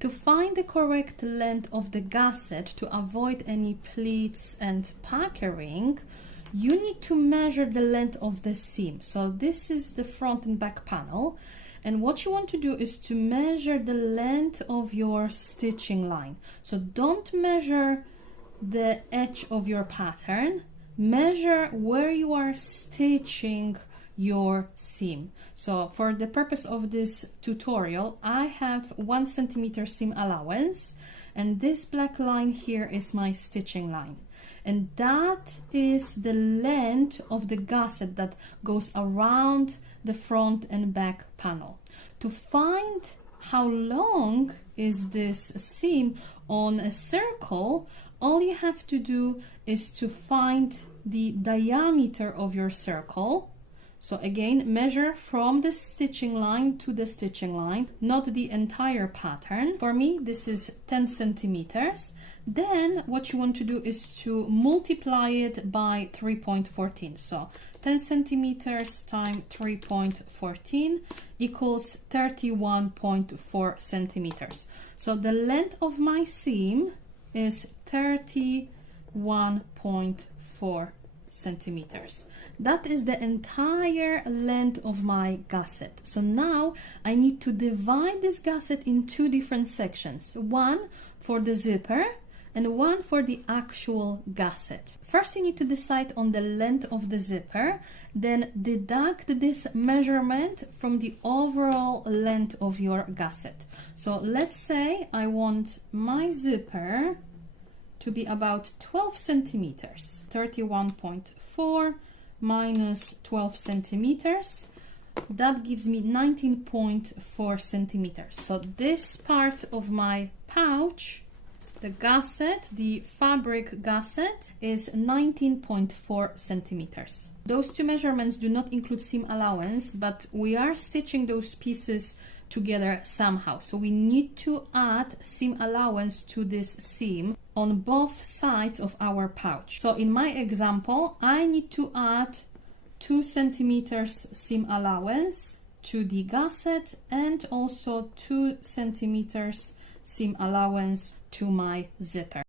To find the correct length of the gusset to avoid any pleats and puckering, you need to measure the length of the seam. So this is the front and back panel, and what you want to do is to measure the length of your stitching line. So don't measure the edge of your pattern, measure where you are stitching your seam. So for the purpose of this tutorial, I have 1 centimeter seam allowance, and this black line here is my stitching line, and that is the length of the gusset that goes around the front and back panel. To find how long is this seam on a circle, all you have to do is to find the diameter of your circle. So again, measure from the stitching line to the stitching line, not the entire pattern. For me, this is 10 centimeters. Then what you want to do is to multiply it by 3.14. So 10 centimeters times 3.14 equals 31.4 centimeters. So the length of my seam is 31.4 centimeters. That is the entire length of my gusset. So now I need to divide this gusset in 2 different sections, one for the zipper and one for the actual gusset. First, you need to decide on the length of the zipper, then deduct this measurement from the overall length of your gusset. So let's say I want my zipper to be about 12 centimeters. 31.4 minus 12 centimeters, that gives me 19.4 centimeters. So this part of my pouch, the gusset, the fabric gusset, is 19.4 centimeters. Those 2 measurements do not include seam allowance, but we are stitching those pieces together somehow. So we need to add seam allowance to this seam on both sides of our pouch. So in my example, I need to add 2 centimeters seam allowance to the gusset and also 2 centimeters seam allowance to my zipper.